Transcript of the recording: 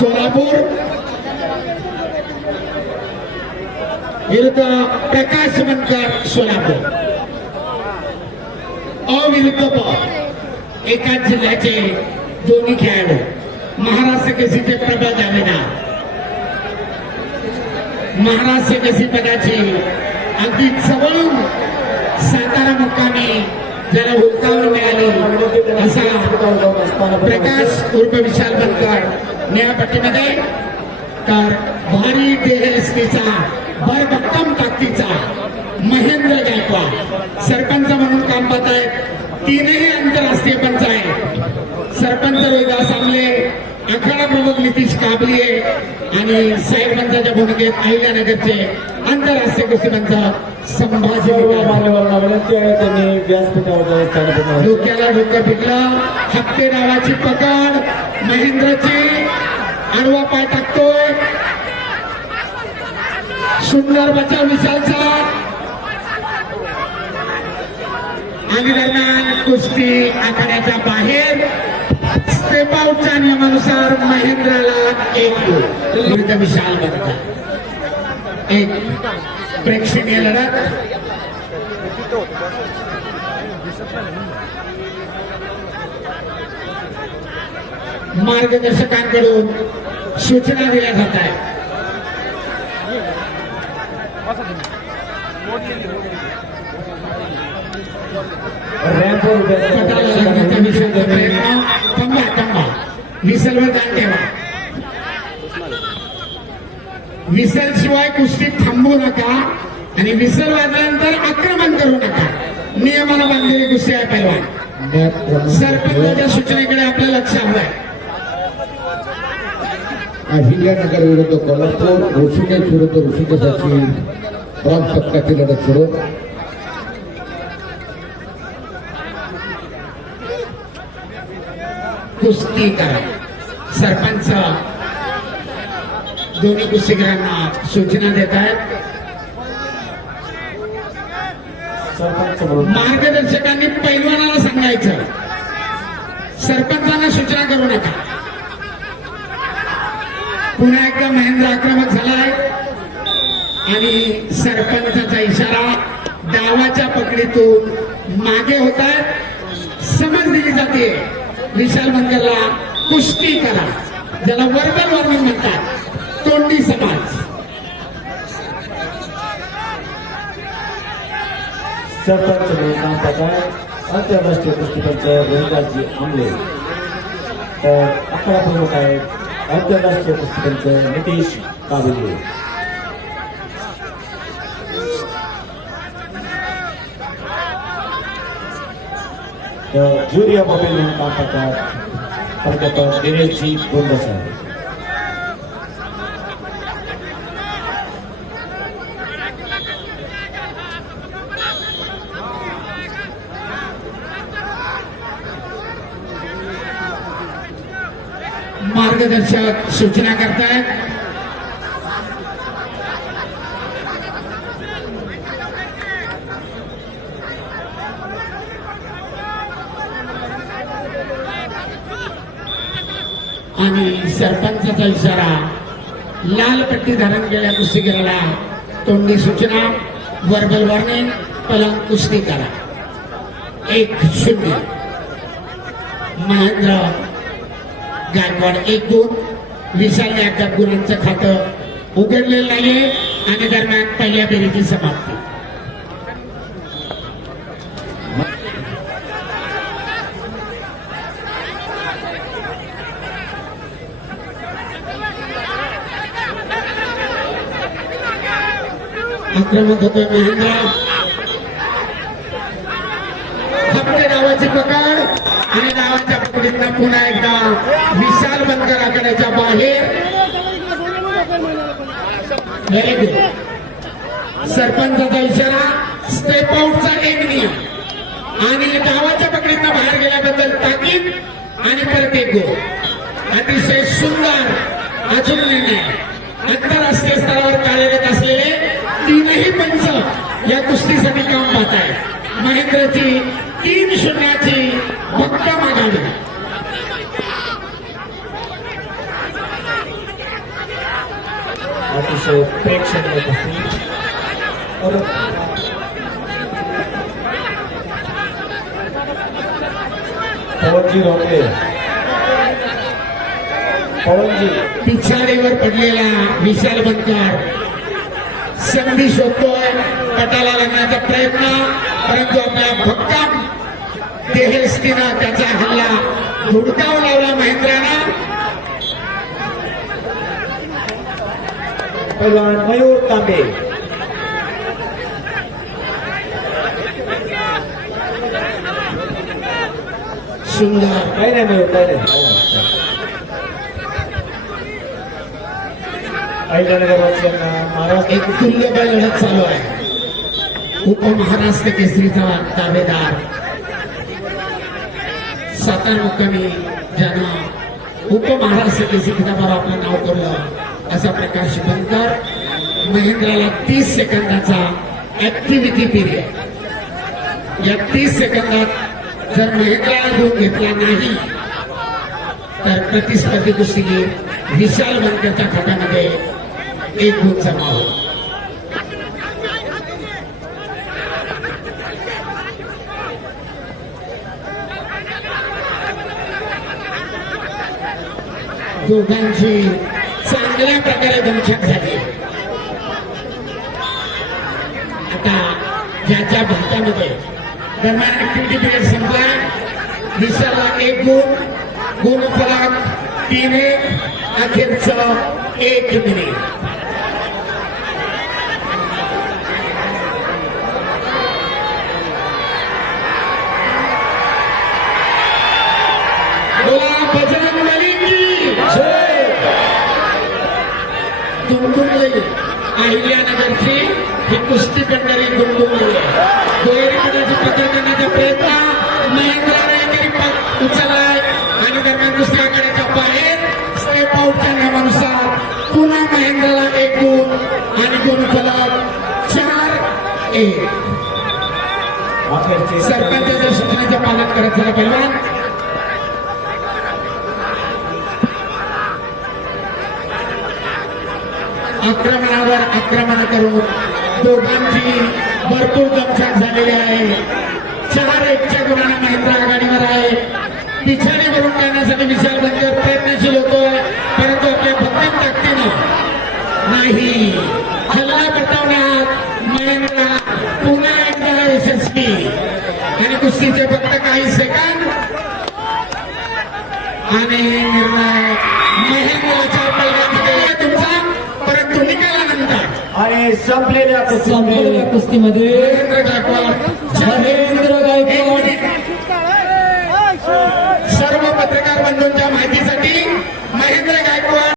सोलापूर. विरुद्ध प्रकाश मनकर सोलापूर. अविरुद्ध प एकाच जिल्ह्याचे दोन्ही खेळाडू. महाराष्ट्र केसरीचे प्रभा जावेना महाराष्ट्र केसरी पदाची अगदी जवळून सातारा मुक्कामी ज्याला हुलकावर मिळाली असा प्रकाश उर्फ विशाल बनकर. न्यायपट्टीमध्ये तर भारी देहस्तीचा भरभक्कम ताकदीचा महेंद्र गायकवाड. सरपंच म्हणून काम पाहत आहेत तीनही आंतरराष्ट्रीय पंच आहेत. सरपंच वेगळा सांगले आखाडा प्रमुख नितीश काबलिये आणि साहेब पंचाच्या भूमिकेत अहिल्यानगरचे आंतरराष्ट्रीय कृषी पंच संभाजी विनंती आहे त्यांनी व्यासपीठावर डोक्याला डोकं फिरलं. हप्ते नावाची पकड. महेंद्रची आडवा पाय टाकतोय. सुंदर बचाव विशालचा. आणि दरम्यान कुस्ती आखाड्याच्या बाहेर. स्टेपआउटच्या नियमानुसार महेंद्राला एक विरुद्ध विशाल बनकर एक प्रेक्षणीय लढत. मार्गदर्शकांकडून सूचना दिल्या जात आहेत. थांबा थांबा. विसलवर ठेवा. विसल शिवाय कुस्तीत थांबू नका आणि विसल वाजल्यानंतर आक्रमण करू नका. नियमानं बांधलेली कुस्ती आहे पैलवान. सरपंचाच्या सूचनेकडे आपलं लक्ष हवं आहे अहिल्यानगर विरुद्ध कोल्हापूर ऋषिकेश विरुद्ध ऋषिकेशाची ब्रॉन्झ पदकाची लढत सुरू. कुस्ती करा. सरपंच दोन्ही कुस्तीगरांना सूचना देत आहेत. मार्गदर्शकांनी पैलवानाला सांगायचं. सरपंचांना सूचना करू नका. पुन्हा एकदा महेंद्र आक्रमक झालाय. आणि सरपंचाचा इशारा डावाच्या पकडीतून मागे होतात समज दिली जाते. विशाल मंदिरला कुस्ती करा. ज्याला वर्बल वॉर्निंग म्हणतात तोंडी समाज. सरपंच म्हणून काम आहे आंतरराष्ट्रीय कुस्तीपंच गोविंदाजी आंबले तर अकरा प्रमुख आहेत. आंतरराष्ट्रीय कुस्तीपंच नितीश काबिले तर जुरिया पटेल म्हणून काम पाहतात प्राध्यापक दिनेशजी गोंडसाहेब मार्गदर्शक सूचना करतायत. आणि सरपंचाचा इशारा लाल पट्टी धारण केल्या कुस्तीगीराला तोंडी सूचना वर्बल वॉर्निंग पलंग कुस्ती करा. एक शून्य. महेंद्र गायकवाड एक गुण विशालने अद्याप गुणांचं खातं उघडलेलं नाहीये. आणि दरम्यान पहिल्या फेरीची समाप्ती. आक्रमक होतोय महेंद्र नावाच्या पुन्हा एकदा विशाल बनकर आखाड्याच्या बाहेर. व्हेरी गुड सरपंचाचा इशारा स्टेप आउटचा एक नियम. आणि गावाच्या पकडीतनं बाहेर गेल्याबद्दल ताकीद आणि परत एक गो अतिशय सुंदर अजून निर्णय. आंतरराष्ट्रीय स्तरावर कार्यरत असलेले तीनही पंच या कुस्तीसाठी काम पाहत आहेत महेंद्रची तीन शून्य भक्कम आघाडी अतिशय प्रेक्षणीय कुस्ती और पवनजी रोटे पवनजी. पिछाडीवर पडलेला विशाल बनकर. संधी शोधतोय पटाला लागण्याचा प्रयत्न परंतु आपल्या भक्कम देहस्तीनं त्याचा हल्ला धुडकावून लावला महेंद्रानं. पैलवान मयूर तांबे सुंदर काही नाही मयूर काही नाही अहिल्यानगरवासियांना महाराष्ट्र एक तुल्यबळ लढत चालू आहे. उपमहाराष्ट्र केसरीचा दावेदार सातारा असा प्रकाश बनकर महेंद्राला तीस सेकंदाचा ऍक्टिव्हिटी पिरियड या तीस सेकंदात जर महेंद्राला गुण घेतला नाही तर प्रतिस्पर्धी कुस्तीगीर विशाल बनकरच्या खात्यामध्ये एक गुण जमा होईल. दोघांची चांगल्या प्रकारे दमछाक झाली. आता ज्याच्या भारतामध्ये दरम्यान ऍक्टिव्हिटी पिरियड संपला. विसरला एक गुण. गुण फलक तीन एक. अखेरचं एक मिनिट दुमदुमली अहिल्यानगरची ही कुस्ती पंढरी दुमदुमली आहे. करण्याचा प्रयत्न पग उचललाय. आणि दरम्यान दुसऱ्या आकड्याच्या बाहेर स्टेप आउटच्या नियमानुसार पुन्हा महेंद्राला एक गुण आणि गुण फलक. चार एक. सरपंचाच्या सूचनेचं पालन करत झालं पहिलवान. आक्रमणावर आक्रमण करून दोघांची भरपूर दमछाक झालेली आहे. चार एकच्या गुणाने महिंद्रा आघाडीवर आहे. पिछाडीवरून काढण्यासाठी विशाल बनकर प्रयत्नशील होतोय परंतु आपल्या भक्कम ताकदीनं नाही. हल्ला पटवण्यात महेंद्र पुन्हा एकदा यशस्वी. आणि कुस्तीचे फक्त काही सेकंद आणि संपलेल्या संपलेल्या कुस्तीमध्ये. महेंद्र गायकवाड. सर्व पत्रकार बंधूंच्या माहितीसाठी महेंद्र गायकवाड.